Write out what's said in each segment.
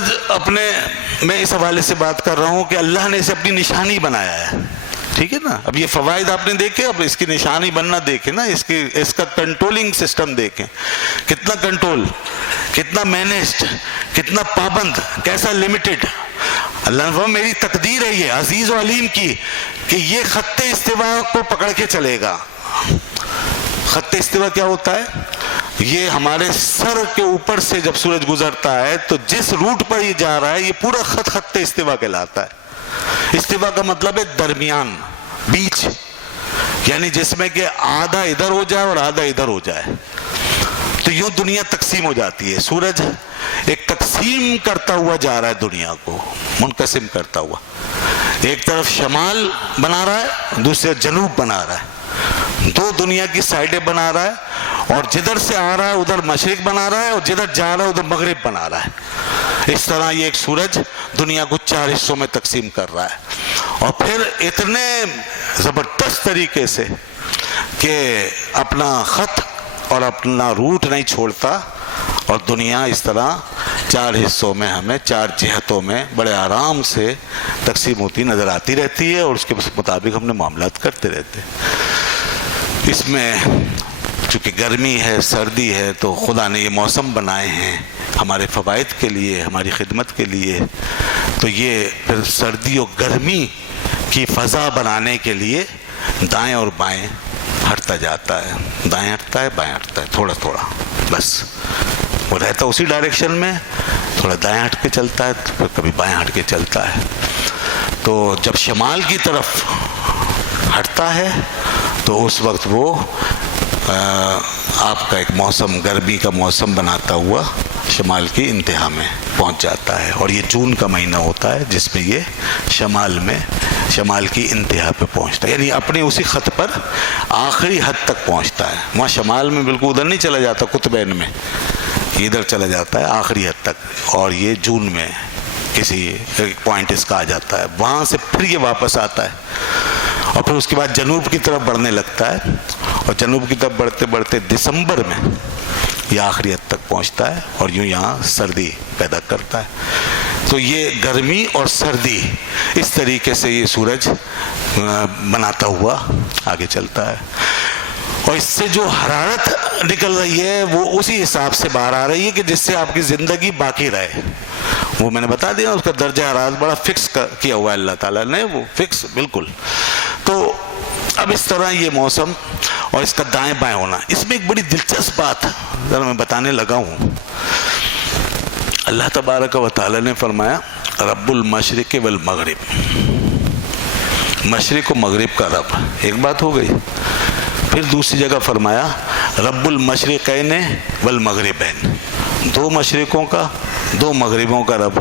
سورج اپنے، میں اس حوالے سے بات کر رہا ہوں کہ اللہ نے اسے اپنی نشانی بنایا ہے، ٹھیک ہے نا. اب یہ فوائد آپ نے دیکھے، اب اس کی نشانی بننا دیکھیں نا، اس کا کنٹرولنگ سسٹم دیکھیں، کتنا کنٹرول، کتنا مینجڈ، کتنا پابند، کیسا لمیٹڈ. اللہ نے فرمایا میری تقدیر ہے یہ عزیز و علیم کی کہ یہ خط استوا کو پکڑ کے چلے گا. خط استوا کیا ہوتا ہے؟ یہ ہمارے سر کے اوپر سے جب سورج گزرتا ہے تو جس روٹ پر یہ جا رہا ہے یہ پورا خط استوا کہلاتا ہے. استوا کا مطلب ہے درمیان، بیچ، یعنی جس میں کہ آدھا ادھر ہو جائے اور آدھا ادھر ہو جائے. تو یوں دنیا تقسیم ہو جاتی ہے. سورج ایک تقسیم کرتا ہوا جا رہا ہے، دنیا کو منقسم کرتا ہوا. ایک طرف شمال بنا رہا ہے، دوسرے جنوب بنا رہا ہے. دو دنیا کی سائڈیں بنا رہا ہے، اور جدھر سے آ رہا ہے ادھر مشرق بنا رہا ہے، اور جدھر جا رہا ہے ادھر مغرب بنا رہا ہے. اس طرح یہ ایک سورج دنیا کو 4 حصوں میں تقسیم کر رہا ہے، اور پھر اتنے زبردست طریقے سے کہ اپنا خط اور اپنا روٹ نہیں چھوڑتا، اور دنیا اس طرح 4 حصوں میں ہمیں 4 جہتوں میں بڑے آرام سے تقسیم ہوتی نظر آتی رہتی ہے، اور اس کے مطابق ہم نے معاملات کرتے رہتے ہیں. اس میں چونکہ گرمی ہے، سردی ہے، تو خدا نے یہ موسم بنائے ہیں ہمارے فوائد کے لیے، ہماری خدمت کے لیے. تو یہ پھر سردی اور گرمی کی فضا بنانے کے لیے دائیں اور بائیں ہٹتا جاتا ہے، دائیں ہٹتا ہے بائیں ہٹتا ہے، تھوڑا تھوڑا بس. وہ رہتا اسی ڈائریکشن میں، تھوڑا دائیں ہٹ کے چلتا ہے، پھر کبھی بائیں ہٹ کے چلتا ہے. تو جب شمال کی طرف ہٹتا ہے تو اس وقت وہ آپ کا ایک موسم، گرمی کا موسم بناتا ہوا شمال کی انتہا میں پہنچ جاتا ہے. اور یہ جون کا مہینہ ہوتا ہے جس میں یہ شمال کی انتہا پہ پہنچتا ہے، یعنی اپنے اسی خط پر آخری حد تک پہنچتا ہے. وہاں شمال میں بالکل ادھر نہیں چلا جاتا قطبین میں، یہ ادھر چلا جاتا ہے آخری حد تک. اور یہ جون میں کسی ایک پوائنٹ اس کا آ جاتا ہے، وہاں سے پھر یہ واپس آتا ہے، اور پھر اس کے بعد جنوب کی طرف بڑھنے لگتا ہے، اور جنوب کی طرف بڑھتے بڑھتے دسمبر میں یہ آخری حد تک پہنچتا ہے، اور یوں یہاں سردی پیدا کرتا ہے. تو یہ گرمی اور سردی اس طریقے سے یہ سورج بناتا ہوا آگے چلتا ہے. اور اس سے جو حرارت نکل رہی ہے وہ اسی حساب سے باہر آ رہی ہے کہ جس سے آپ کی زندگی باقی رہے. وہ میں نے بتا دیا، اس کا درجہ حرارت بڑا فکس کیا ہوا ہے اللہ تعالیٰ نے، وہ فکس بالکل. تو اب اس طرح یہ موسم اور اس کا دائیں بائیں ہونا، اس میں ایک بڑی دلچسپ بات ذرا میں بتانے لگا ہوں. اللہ تبارک و تعالیٰ نے فرمایا رب المشرق والمغرب، مشرق و مغرب کا رب، ایک بات ہو گئی. پھر دوسری جگہ فرمایا رب المشرقین والمغربین، 2 مشرقوں کا 2 مغربوں کا رب.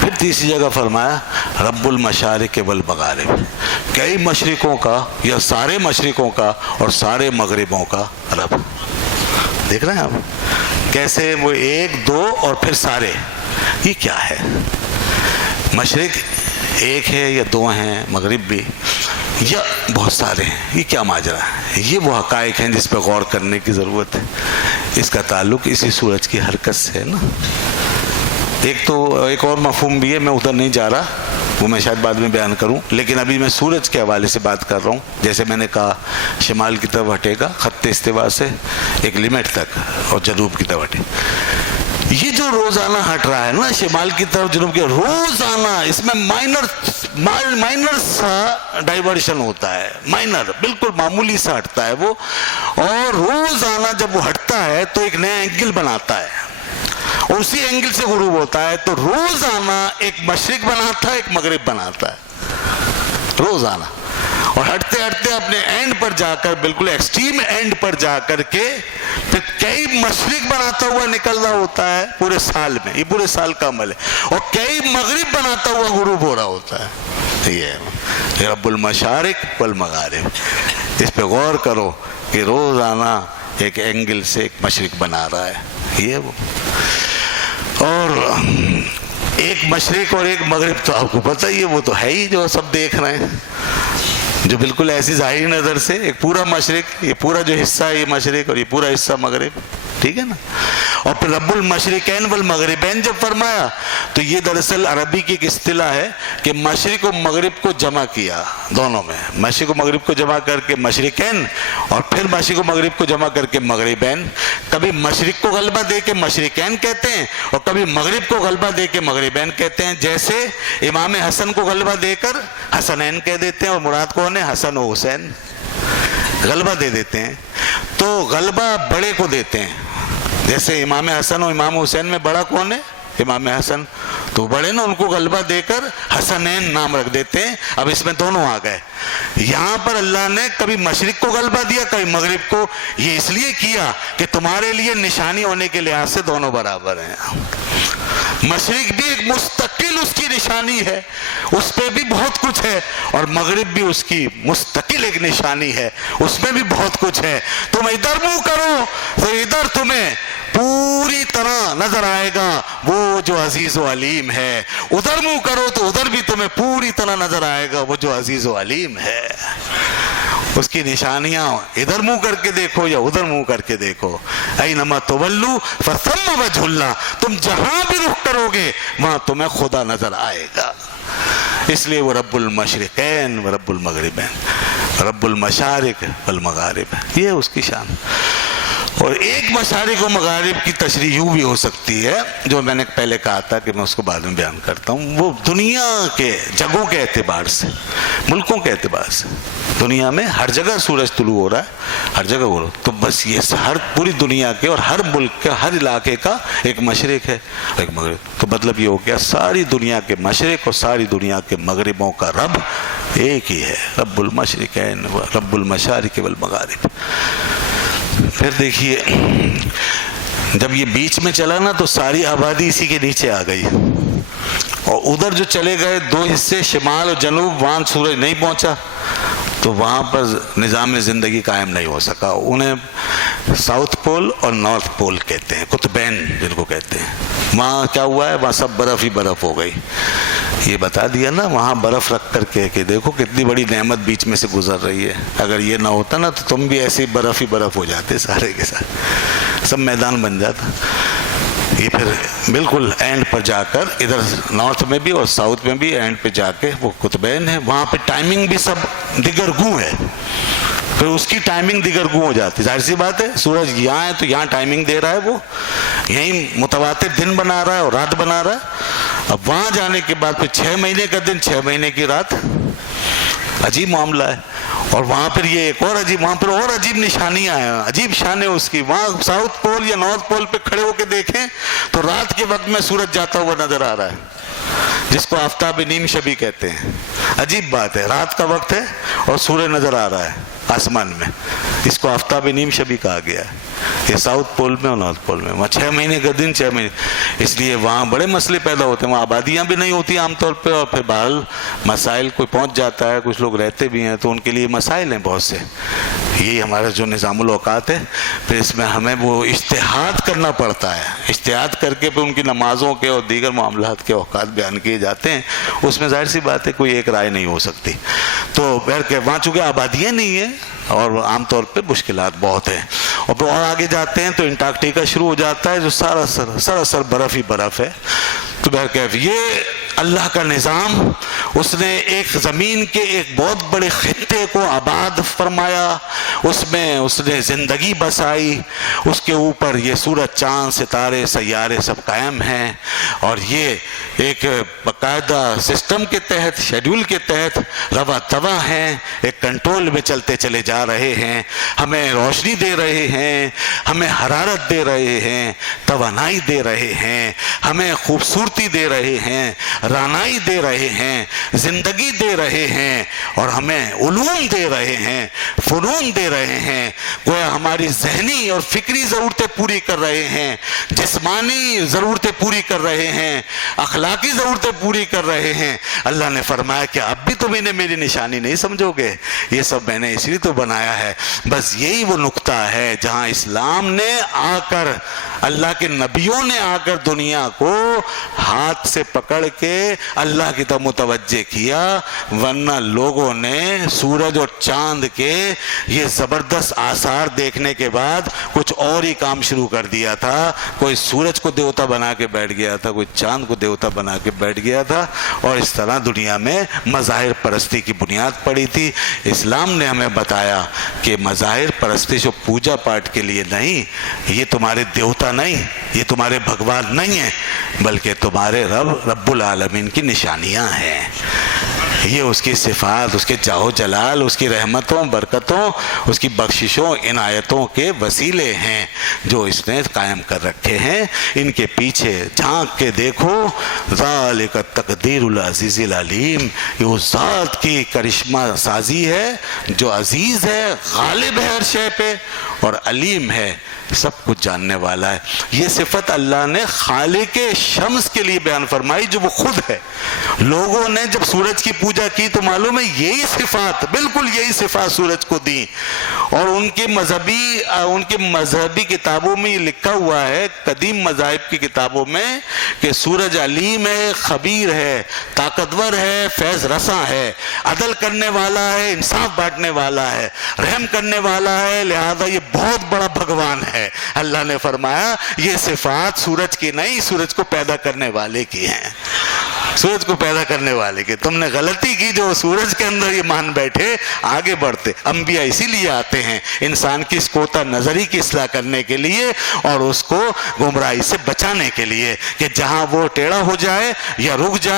پھر تیسری جگہ فرمایا رب المشارق والمغارب، کئی مشرقوں کا یا سارے مشرقوں کا اور سارے مغربوں کا رب. دیکھ رہے ہیں آپ کیسے وہ 1 2 اور پھر سارے. یہ کیا ہے؟ مشرق ایک ہے یا 2 ہیں، مغرب بھی یا بہت سارے ہیں، یہ کیا ماجرا ہے؟ یہ وہ حقائق ہیں جس پہ غور کرنے کی ضرورت ہے. اس کا تعلق اسی سورج کی حرکت سے ہے نا. ایک اور مفہوم بھی ہے، میں ادھر نہیں جا رہا، وہ میں شاید بعد میں بیان کروں، لیکن ابھی میں سورج کے حوالے سے بات کر رہا ہوں. جیسے میں نے کہا شمال کی طرف ہٹے گا خط استوا سے ایک لمٹ تک، اور جنوب کی طرف ہٹے. یہ جو روزانہ ہٹ رہا ہے نا شمال کی طرف جنوب کی، روزانہ اس میں مائنر سا ڈائیورشن ہوتا ہے، مائنر بالکل معمولی سا ہٹتا ہے وہ. اور روزانہ جب وہ ہٹتا ہے تو ایک نیا اینگل بناتا ہے، اور اسی اینگل سے غروب ہوتا ہے. تو روزانہ ایک مشرق بناتا ہے ایک مغرب بناتا ہے روزانہ. اور ہٹتے ہٹتے اپنے اینڈ پر جا کر، بالکل ایکسٹریم اینڈ پر جا کر کے پھر کئی مشرق بناتا ہوا نکل رہا ہوتا ہے پورے سال میں. یہ پورے سال کا عمل ہے. اور کئی مغرب بناتا ہوا غروب ہو رہا ہوتا ہے. یہ رب المشارق والمغارب. اس پہ غور کرو کہ روزانہ ایک اینگل سے ایک مشرق بنا رہا ہے. یہ وہ، اور ایک مشرق اور ایک مغرب تو آپ کو پتہ ہی ہے، وہ تو ہے ہی جو سب دیکھ رہے ہیں، جو بالکل ایسی ظاہری نظر سے ایک پورا مشرق، یہ پورا جو حصہ ہے یہ مشرق اور یہ پورا حصہ مغرب، ٹھیک ہے نا. اور پھر رب المشرقین والمغربین جب فرمایا تو یہ دراصل عربی کی ایک اصطلاح ہے کہ مشرق و مغرب کو جمع کیا دونوں میں، مشرق و مغرب کو جمع کر کے مشرقین اور پھر مشرق و مغرب کو جمع کر کے مغربین. کبھی مشرق کو غلبہ دے کے مشرقین کہتے ہیں اور کبھی مغرب کو غلبہ دے کے مغربین کہتے ہیں. جیسے امام حسن کو غلبہ دے کر حسنین کہہ دیتے ہیں اور مراد کون ہے؟ حسن و حسین. غلبہ دے دیتے ہیں تو غلبہ بڑے کو دیتے ہیں. جیسے امام حسن و امام حسین میں بڑا کون ہے؟ امام حسن. تو بڑے نا ان کو غلبہ دے کر حسنین نام رکھ دیتے ہیں. اب اس میں دونوں آ گئے. یہاں پر اللہ نے کبھی مشرق کو غلبہ دیا کبھی مغرب کو. یہ اس لیے کیا کہ تمہارے لیے نشانی ہونے کے لحاظ سے دونوں برابر ہیں. مشرق بھی ایک مستقل اس کی نشانی ہے، اس پہ بھی بہت کچھ ہے، اور مغرب بھی اس کی مستقل ایک نشانی ہے، اس میں بھی بہت کچھ ہے. تم ادھر منہ کرو تو ادھر تمہیں پوری طرح نظر آئے گا وہ جو عزیز و علیم ہے، ادھر منہ کرو تو ادھر بھی تمہیں پوری طرح نظر آئے گا وہ جو عزیز و علیم ہے. اس کی نشانیاں ادھر منہ کر کے دیکھو یا ادھر منہ کر کے دیکھو. اینما تولوا فثم وجہ اللہ، تم جہاں بھی رخ کرو گے وہاں تمہیں خدا نظر آئے گا. اس لیے وہ رب المشرقین و رب المغربین، رب المشارق والمغارب، یہ ہے اس کی شان. اور ایک مشارق و مغارب کی تشریح یوں بھی ہو سکتی ہے جو میں نے پہلے کہا تھا کہ میں اس کو بعد میں بیان کرتا ہوں. وہ دنیا کے جگہوں کے اعتبار سے، ملکوں کے اعتبار سے، دنیا میں ہر جگہ سورج طلوع ہو رہا ہے، ہر جگہ ہو رہا ہے. تو بس یہ ہر پوری دنیا کے اور ہر ملک کے ہر علاقے کا ایک مشرق ہے ایک مغرب. تو مطلب یہ ہو گیا ساری دنیا کے مشرق اور ساری دنیا کے مغربوں کا رب ایک ہی ہے، رب المشرقین رب المشارق والمغارب. پھر دیکھیے جب یہ بیچ میں چلا نا تو ساری آبادی اسی کے نیچے آ گئی، اور ادھر جو چلے گئے دو حصے شمال اور جنوب، وہاں سورج نہیں پہنچا تو وہاں پر نظام زندگی قائم نہیں ہو سکا. انہیں ساؤتھ پول اور نارتھ پول کہتے ہیں، قطبین جن کو کہتے ہیں. وہاں کیا ہوا ہے؟ وہاں سب برف ہی برف ہو گئی. یہ بتا دیا نا وہاں برف رکھ کر کے کہ دیکھو کتنی بڑی نعمت بیچ میں سے گزر رہی ہے. اگر یہ نہ ہوتا نا تو تم بھی ایسے ہی برف ہو جاتے سارے کے ساتھ، سب میدان بن جاتا. یہ پھر بالکل اینڈ پر جا کر ادھر نارتھ میں بھی اور ساؤتھ میں بھی اینڈ پہ جا کے وہ قطبین ہے. وہاں پہ ٹائمنگ بھی سب دیگرگوں ہے، پھر اس کی ٹائمنگ دیگرگوں ہو جاتی. ظاہر سی بات ہے سورج یہاں ہے تو یہاں ٹائمنگ دے رہا ہے، وہ یہیں متواتر دن بنا رہا ہے اور رات بنا رہا ہے. اب وہاں جانے کے بعد پھر 6 مہینے کا دن 6 مہینے کی رات، عجیب معاملہ ہے. اور وہاں پھر یہ ایک اور عجیب، وہاں پر اور عجیب نشانیاں ہیں، عجیب شان ہے اس کی. وہاں ساؤتھ پول یا نارتھ پول پہ کھڑے ہو کے دیکھیں تو رات کے وقت میں سورج جاتا ہوا نظر آ رہا ہے، جس کو آفتاب نیم شبی کہتے ہیں. عجیب بات ہے، رات کا وقت ہے اور سورج نظر آ رہا ہے آسمان میں، اس کو آفتاب نیم شبی کہا گیا ہے. یہ ساؤتھ پول میں اور نارتھ پول میں. وہاں 6 مہینے کا دن 6 مہینے، اس لیے وہاں بڑے مسئلے پیدا ہوتے ہیں. وہاں آبادیاں بھی نہیں ہوتی عام طور پہ، اور پھر بہرحال مسائل کوئی پہنچ جاتا ہے، کچھ لوگ رہتے بھی ہیں تو ان کے لیے مسائل ہیں بہت سے. یہی ہمارا جو نظام الاوقات ہے، پھر اس میں ہمیں وہ اجتہاد کرنا پڑتا ہے. اجتہاد کر کے پھر ان کی نمازوں کے اور دیگر معاملات کے اوقات بیان کیے جاتے ہیں. اس میں ظاہر سی بات ہے کوئی ایک رائے نہیں ہو سکتی. تو وہاں چونکہ آبادیاں نہیں ہیں اور عام طور پہ مشکلات بہت ہیں. اور آگے جاتے ہیں تو انٹارکٹیکا شروع ہو جاتا ہے جو سراسر برف ہی برف ہے. تو بہرکیف یہ اللہ کا نظام، اس نے ایک زمین کے ایک بہت بڑے خطے کو آباد فرمایا، اس میں اس نے زندگی بسائی. اس کے اوپر یہ سورج چاند ستارے سیارے سب قائم ہیں، اور یہ ایک باقاعدہ سسٹم کے تحت شیڈول کے تحت روا توا ہیں، ایک کنٹرول میں چلتے چلے جا رہے ہیں. ہمیں روشنی دے رہے ہیں، ہمیں حرارت دے رہے ہیں، توانائی دے رہے ہیں، ہمیں خوبصورتی دے رہے ہیں، رانائی دے رہے ہیں، زندگی دے رہے ہیں، اور ہمیں علوم دے رہے ہیں، فنون دے رہے ہیں. گویا ہماری ذہنی اور فکری ضرورتیں پوری کر رہے ہیں، جسمانی ضرورتیں پوری کر رہے ہیں، اخلاق اخلاقی ضرورتیں پوری کر رہے ہیں. اللہ نے فرمایا کہ اب بھی تم انہیں میری نشانی نہیں سمجھو گے, یہ سب میں نے اس لیے تو بنایا ہے. بس یہی وہ نقطہ ہے جہاں اسلام نے آ کر, اللہ کے نبیوں نے آ کر دنیا کو ہاتھ سے پکڑ کے اللہ کی طرف متوجہ کیا, ورنہ لوگوں نے سورج اور چاند کے یہ زبردست آثار دیکھنے کے بعد کچھ اور ہی کام شروع کر دیا تھا. کوئی سورج کو دیوتا بنا کے بیٹھ گیا تھا, کوئی چاند کو دیوتا بنا کے بیٹھ گیا تھا, اور اس طرح دنیا میں مظاہر پرستی کی بنیاد پڑی تھی. اسلام نے ہمیں بتایا کہ مظاہر پرستش و پوجا پاٹ کے لیے نہیں, یہ تمہارے دیوتا نہیں, یہ تمہارے بھگوان نہیں ہیں, بلکہ تمہارے رب العالمین کی نشانیاں ہیں. یہ اس کی صفات, اس کے جاہ و جلال, اس کی رحمتوں, برکتوں, اس کی بخششوں, عنایتوں کے وسیلے ہیں جو اس نے قائم کر رکھے ہیں. ان کے پیچھے جھانک کے دیکھو, ذالک تقدیر العزیز العلیم, یہ اس ذات کی کرشمہ سازی ہے جو عزیز ہے, غالب ہے ہر شے پہ, اور علیم ہے, سب کچھ جاننے والا ہے. یہ صفت اللہ نے خالق شمس کے لیے بیان فرمائی جو وہ خود ہے. لوگوں نے جب سورج کی پوجا کی تو معلوم ہے یہی صفات, بالکل یہی صفات سورج کو دی, اور ان کے مذہبی کتابوں میں یہ لکھا ہوا ہے, قدیم مذاہب کی کتابوں میں, کہ سورج علیم ہے, خبیر ہے, طاقتور ہے, فیض رساں ہے, عدل کرنے والا ہے, انصاف بانٹنے والا ہے, رحم کرنے والا ہے, لہذا یہ بہت بڑا بھگوان ہے. اللہ نے فرمایا یہ صفات سورج کی نہیں, سورج کو پیدا کرنے والے کی ہیں, سورج کو پیدا کرنے والے کی. تم نے غلطی کی جو سورج کے اندر یہ مان بیٹھے. آگے بڑھتے انبیاء اسی لیے آتے ہیں, انسان کی اس کوتا نظری کی اصلاح کرنے کے لیے اور اس کو گمراہی سے بچانے کے لیے, کہ جہاں وہ ٹیڑھا ہو جائے یا رک جائے